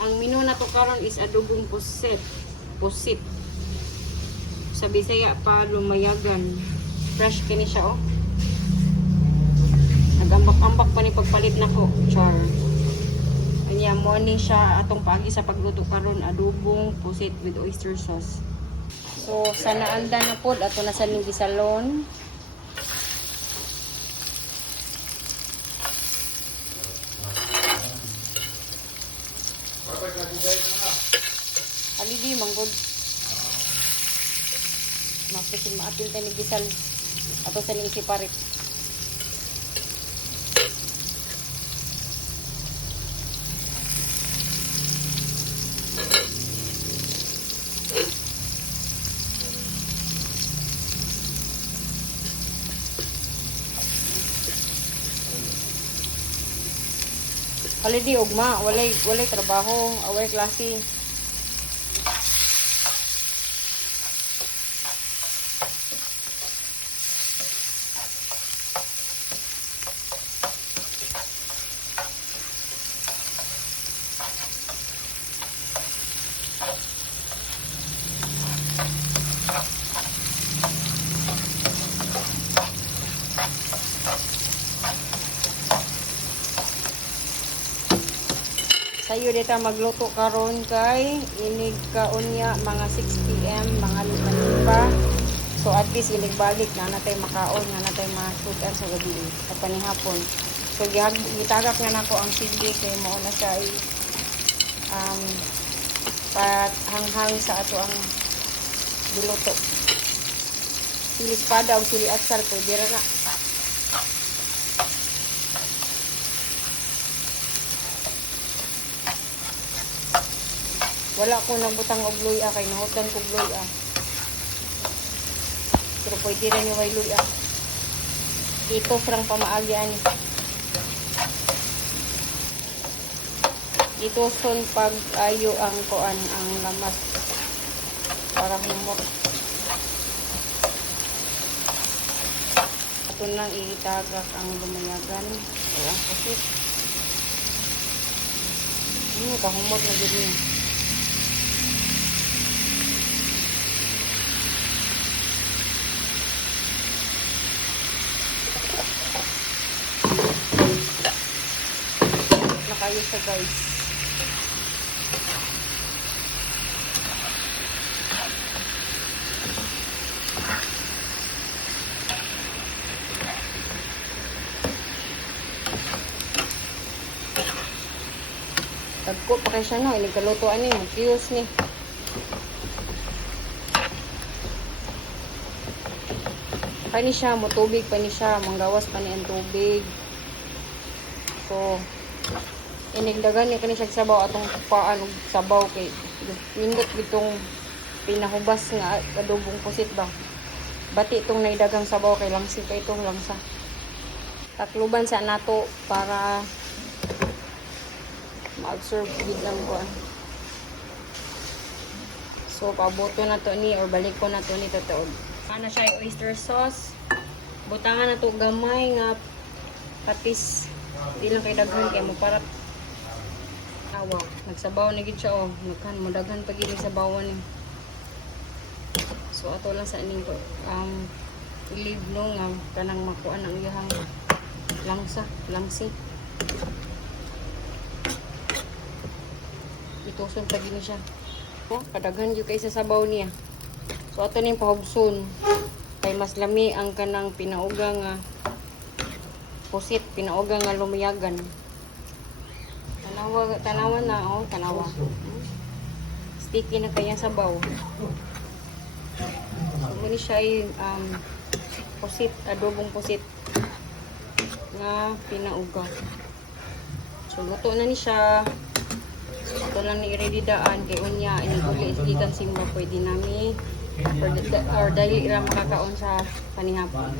Ang menu na to karon is adobong pusit. Pusit. Sa Bisaya pa lumayagan. Fresh kini siya oh. Nagambak-ambak pa ni pagpalit na ko. Char. Kanya mo ni siya atong paagi sa pagluto karon adobong pusit with oyster sauce. So sana anda na pod ato na sa gisalon. Halidi manggod. Mapisin maatil tayo ni gisal. Ato sa ning siparit. Halidi ugma, walay trabaho, away klase. Sayo dito magluto karon kay inig kaunya mga 6 PM mga lipa. So at least inig balik na natay makaon na natay masutan sa gabi sa panihapon. So gitagak nga nako ang sili kay mao na siya hanghang sa ato ang giluto. Sili pada o sili atsar pwede ra na. Wala ko nabutang og luya kay nahutan ko luya. Pero pwede rin yung may luya. Ito frang pamaagi ani. Ito son pag ayo ang kuan ang lamas para humot. Ato nang itagak ang lumayagan. Ayan pusit. Kahumot na gid niya. Kayo sa guys. Tagko pa kay siya no, inig kalutuan ni, mag-fuse ni. Pani siya, mutubig pa ni siya, manggawas pa ni ang tubig. So, inigdagan ni kani siya sabaw atong paan og sabaw kay nindot bitong pinahubas nga adobong pusit ba. Bati itong naidagang sabaw kay langsi kay itong langsa. Takluban sa nato para ma-absorb gid lang ko. So paboto na to ni or balik ko na to ni totoo. Ana siya oyster sauce. Butangan na to gamay nga patis. Di lang kay daghan kay mo para awa. Nagsabaw na gid siya oh. Madaghan pa gid sa bawon ni. So ato lang sa ining ko i-leave no nga kanang makuan ang iyang langsi. Ituson pa gid siya. Oh, kadaghan jud kay sa sabaw niya. So ato ning pahubson. Kay mas lami ang kanang pinauga nga pusit, pinauga nga lumayagan. Tanawa na, oh, tanawa. Sticky na kaya sabaw. So, muna siya ay pusit, adobong pusit nga pinauga. So, luto na ni siya. Ito lang ni i-ready daan kay unya, inikuli-ikan simba pwede nami or dahil ira makakaon sa panihapon.